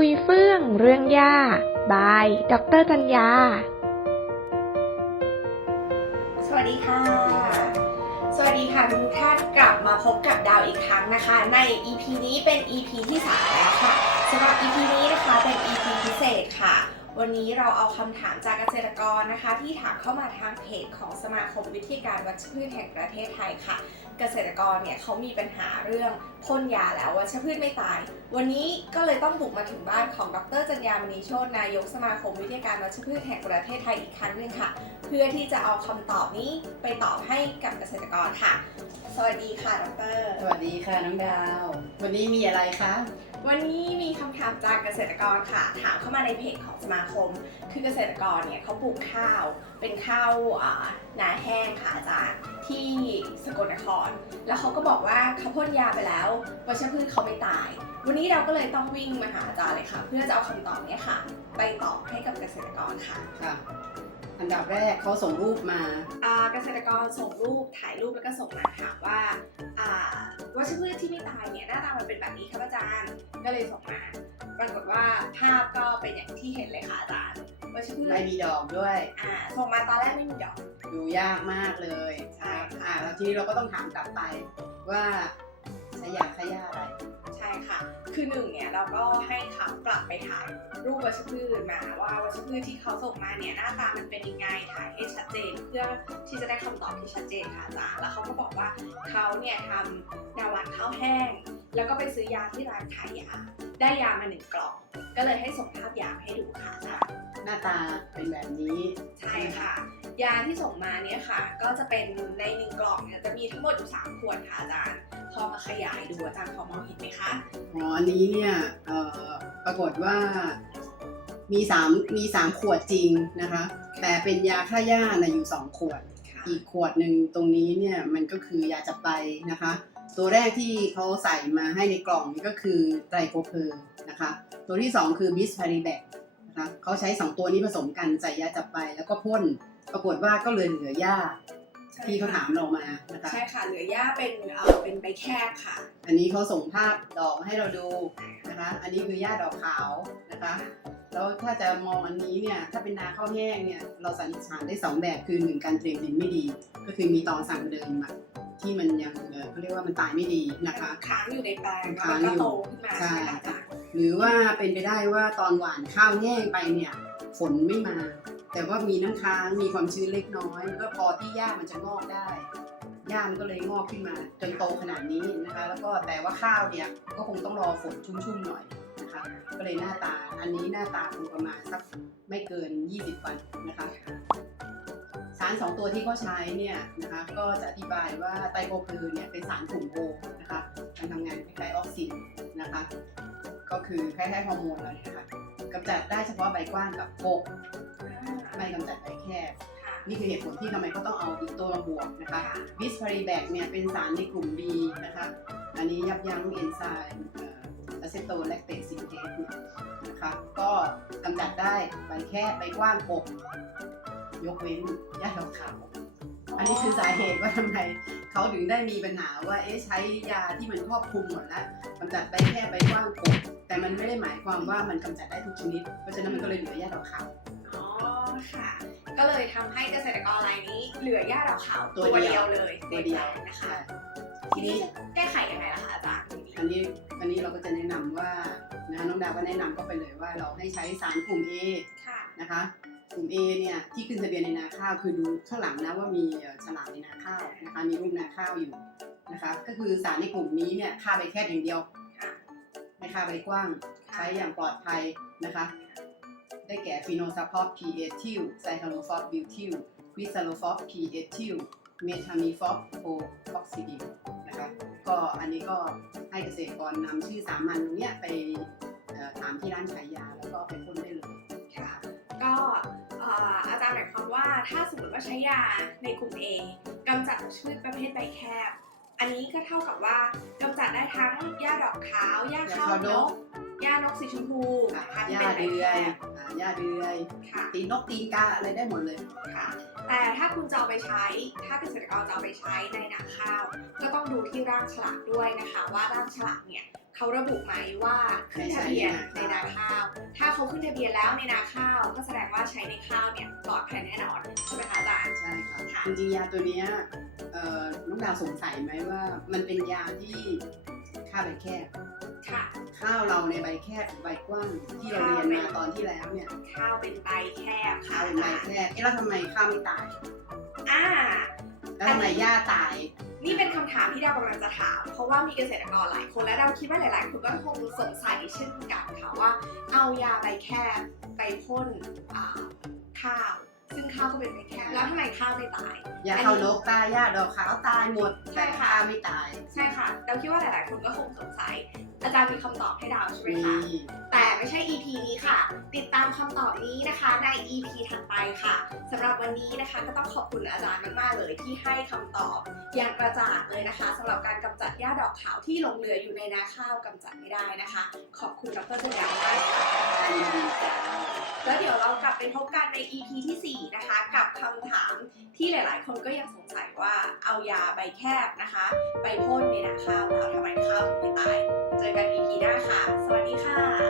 คุยเฟื่องเรื่องยาบาย ดรจัญญาสวัสดีค่ะ สวัสดีค่ะทุกท่านกลับมาพบกับดาวอีกครั้งนะคะ ใน EP นี้เป็น EP ที่ 3 แล้วค่ะสำหรับ EP นี้นะคะเป็น EP พิเศษค่ะ วันนี้เราเอาคำถามจากเกษตรกรนะคะ ที่ถามเข้ามาทางเพจของสมาคมวิทยการวัชพืชแห่งประเทศไทยค่ะ เกษตรกรเนี่ยเขามีปัญหาเรื่องพ่นยาแล้ววัชพืชไม่ตาย วันนี้ก็เลยต้องบุกมาถึงบ้านของดรจัญญามณีโชตนายกสมาคมวิทยาการวัชพืชแห่งประเทศไทยอีกครั้งหนึ่งค่ะ เพื่อที่จะเอาคำตอบนี้ไปตอบให้กับเกษตรกรค่ะ สวัสดีค่ะดรสวัสดีค่ะน้องดาว วันนี้มีอะไรคะ วันนี้มีคำถามจากเกษตรกรค่ะ ถามเข้ามาในเพจของสมาคม คือเกษตรกรเนี่ยเขาปลูกข้าว เป็นข้าวอ่านาแห้งค่ะอาจารย์ที่สกลนคร แล้วเขาก็บอกว่าเขาพ่นยาไปแล้ววัชพืชเขาไม่ตาย วันนี้เราก็เลยต้องวิ่งมาหาอาจารย์เลยค่ะ เพื่อจะเอาคำตอบเนี้ยค่ะ ไปตอบให้กับเกษตรกรค่ะค่ะอันดับแรกเขาส่งรูปมาอ่าเกษตรกรส่งรูปถ่ายรูปแล้วก็ส่งมาถามว่าอ่าวัชพืชที่ไม่ตายเนี่ยหน้าตา มันเป็นแบบนี้ครับอาจารย์ ก็เลยส่งมา ปรากฏว่าภาพก็เป็นอย่างที่เห็นเลยค่ะอาจารย์วัชพืชไม่มีดอกด้วย อ่าส่งมาตอนแรกไม่มีดอก ดูยากมากเลยใช่ค่ะอ่าแล้วทีนี้เราก็ต้องถามกลับไปว่าใช้ยาฆ่าหญ้าอะไร ใช่ค่ะ คือหนึ่งเนี่ยเราก็ให้เขากลับไปถ่ายรูปวัชพืชมาว่าวัชพืชที่เขาส่งมาเนี่ยหน้าตามันเป็นยังไงถ่ายให้ชัดเจน เพื่อที่จะได้คำตอบที่ชัดเจนค่ะอาจารย์แล้วเขาก็บอกว่าเขาเนี่ยทำนาหวานข้าวแห้ง แล้วก็ไปซื้อยาที่ร้านขายยา ได้ยามาหนึ่งกล่อง ก็เลยให้ส่งภาพยาให้ดูค่ะอาจารย์หน้าตาเป็นแบบนี้ใช่ค่ะ ยาที่ส่งมาเนี่ยค่ะ ก็จะเป็นในหนึ่งกล่องเนี่ยจะมีทั้งหมดอยู่สามขวดค่ะอาจารย์ พอมาขยายดูอาจารย์พอมองเห็นไหมคะ อ๋ออันนี้เนี่ยเอ่อปรากฏว่ามีสามมีสามขวดจริงนะคะ แต่เป็นยาฆ่าหญ้านะอยู่สองขวดค่ะอีกขวดหนึ่งตรงนี้เนี่ยมันก็คือยาจับไปนะคะ ตัวแรกที่เขาใส่มาให้ในกล่องนี่ก็คือไตรโคเพอร์นะคะ ตัวที่ 2 คือบิสพาริแบกนะคะเขาใช้ 2 ตัวนี้ผสมกันใส่ยาจับไป แล้วก็พ่นปรากฏว่าก็เลยเหลือหญ้าที่เขาถามเรามานะคะใช่ค่ะเหลือหญ้าเป็นเอ่อเป็นใบแคบค่ะ อันนี้เขาส่งภาพดอกมาให้เราดูนะคะ อันนี้คือหญ้าดอกขาวนะคะแล้วถ้าจะมองอันนี้เนี่ยถ้าเป็นนาข้าวแห้งเนี่ยเราสันนิษฐานได้สองแบบคือหนึ่งการเตรียมดินไม่ดี ก็คือมีตอสั่งเดิมอะ ที่มันยังเอ่อเขาเรียกว่ามันตายไม่ดีนะคะค้างอยู่ในแปลงแล้วค้างมันอยู่ก็โตขึ้นมาใช่ใช่ไหมคะอาจารย์หรือว่าเป็นไปได้ว่าตอนหว่านข้าวแห้งไปเนี่ยฝนไม่มา แต่ว่ามีน้ำค้างมีความชื้นเล็กน้อยมันก็พอที่หญ้ามันจะงอกได้หญ้ามันก็เลยงอกขึ้นมา จนโตขนาดนี้นะคะ แล้วก็แต่ว่าข้าวเนี่ยก็คงต้องรอฝนชุ่มๆหน่อยนะคะก็เลยหน้าตาอันนี้หน้าตาคงประมาณสักไม่เกิน 20 วันนะคะสารสองตัวที่เขาใช้เนี่ยนะคะก็จะอธิบายว่าไตรโคเพอร์เนี่ยเป็นสารกลุ่มโอนะคะมันทำงานคล้ายๆออกซินนะคะก็คือคล้ายๆฮอร์โมนเลยนะคะกำจัดได้เฉพาะใบกว้างกับกกไม่กำจัดใบแคบค่ะนี่คือเหตุผลที่ทำไมเขาต้องเอาอีกตัวมาบวกนะคะค่ะวิสพาริแบกเนี่ยเป็นสารในกลุ่ม B นะคะ อันนี้ยับยั้งเอนไซม์อะเซโตแลคเตสซินเทสนะคะ ก็กำจัดได้ใบแคบใบกว้างกก ยกเว้นหญ้าดอกขาว อันนี้คือสาเหตุว่าทำไมเขาถึงได้มีปัญหาว่าเอ๊ะใช้ยาที่มันครอบคลุมหมดแล้วกำจัดใบแค่ใบกว้างกบแต่มันไม่ได้หมายความว่ามันกำจัดได้ทุกชนิด เพราะฉะนั้นมันก็เลยเหลือหญ้าดอกขาวอ๋อค่ะ ก็เลยทำให้เกษตรกรรายนี้ เหลือหญ้าดอกขาวตัตัววเดีเดียยววเลยตัวเดียวในแปลงนะคะทีนี้แก้ไขยังไงล่ะคะอาจารย์อันนี้อันนี้เราก็จะแนะนำว่านะน้องดาวก็แนะนำก็ไปเลยว่าเราให้ใช้สารกลุ่ม A ค่ะนะคะ กลุ่ม A เนี่ยที่ขึ้นทะเบียนในนาข้าวคือดูข้างหลังนะว่ามีเอ่อฉลากในนาข้าวนะคะมีรูปนาข้าวอยู่นะคะก็คือสารในกลุ่มนี้เนี่ยค่าใบแค่อย่างเดียวค่ะไม่ค่าใบกว้างใช้อย่างปลอดภัยนะคะ ได้แก่ฟีโนซาพอฟ p ีเอทิลไซคาโลฟอฟบิวทิลควิซาโลฟอฟ p ีเอทิลเมทามีฟอฟโอฟอกซิดิลนะคะก็อันนี้ก็ให้เกษตรกรนำชื่อสามัญตรงเนี้ยไปเอ่อถามที่ร้านขายยา อ่ออาจารย์หมายความว่าถ้าสมมติว่าใช้ยาในกลุ่ม A กำจัดพืชประเภทใบแคบ อันนี้ก็เท่ากับว่ากำจัดได้ทั้งหญ้าดอกขาวหญ้าข้าวนกหญ้านกสีชมพูค่ะนะคะหที่ญ้าเป็นใบเดืแคอยบอ่า หญ้าเดือยค่ะ ตีนนกตีนกาอะไรได้หมดเลยค่ะ แต่ถ้าคุณจะเอาไปใช้ ถ้าเกษตรกรจะเอาไปใช้ในนาข้าว ก็ต้องดูที่ร่างฉลากด้วยนะคะ ว่าร่างฉลากเนี่ยเขาระบุไหมว่าขึ้นทะเบียนในนาข้าว ถ้าเขาขึ้นทะเบียนแล้วในนาข้าว ก็แสดงว่าใช้ในข้าวเนี่ยปลอดภัยแน่นอนใช่ไหมคะอาจารย์ใช่ครับค่ะจริงๆยาตัวเนี้ยเอ่อน้องดาวสงสัยไหมว่า มันเป็นยาที่ค่าใบแคบ ค่ะ ข้าวเราในใบแคบใบกว้างที่เราเรียนมาตอนที่แล้วเนี่ยข้าวเป็นใบแคบค่ะข้าวเป็นใบแคบเอ๊ะแล้วทำไมข้าวไม่ตายอ่าแล้วทำไมหญ้าตาย นี่เป็นคำถามที่ดาวกำลังจะถาม เพราะว่ามีเกษตรกรหลายคนและดาวคิดว่าหลาย ๆ คนก็คงสงสัยเช่นกันค่ะว่า เอายาใบแคบไปพ่นอ่าข้าว ซึ่งข้าวก็เป็นใบแคบแล้วทำไมข้าวไม่ตายยาเข้านกตายหญ้าดอกขาวตายหมดใช่แต่ค่ะข้าวไม่ตาย ใช่ค่ะดาวคิดว่าหลาย ๆ คนก็คงสงสัย อาจารย์มีคำตอบให้ดาวใช่ไหมมีคะ แต่ไม่ใช่ EP นี้ค่ะ ติดตามคำตอบนี้นะคะใน EP ถัดไปค่ะสำหรับวันนี้นะคะก็ต้องขอบคุณอาจารย์มาก ๆ เลยที่ให้คำตอบ อย่างกระจ่างเลยนะคะสำหรับการกำจัดหญ้าดอกขาวที่หลงเหลืออยู่ในนาข้าวกำจัดไม่ได้นะคะ ขอบคุณดรจันยามากค่ะยินดีจ้า แล้วเดี๋ยวเรากลับไปพบกันใน EP ที่ 4 นะคะ กับคำถามที่หลาย ๆ คนก็ยังสงสัยว่าเอายาใบแคบนะคะ ไปพ่นในนาข้าวแล้วทำไมข้าวถึงไม่ตาย เจอกัน EP หน้าค่ะ สวัสดีค่ะ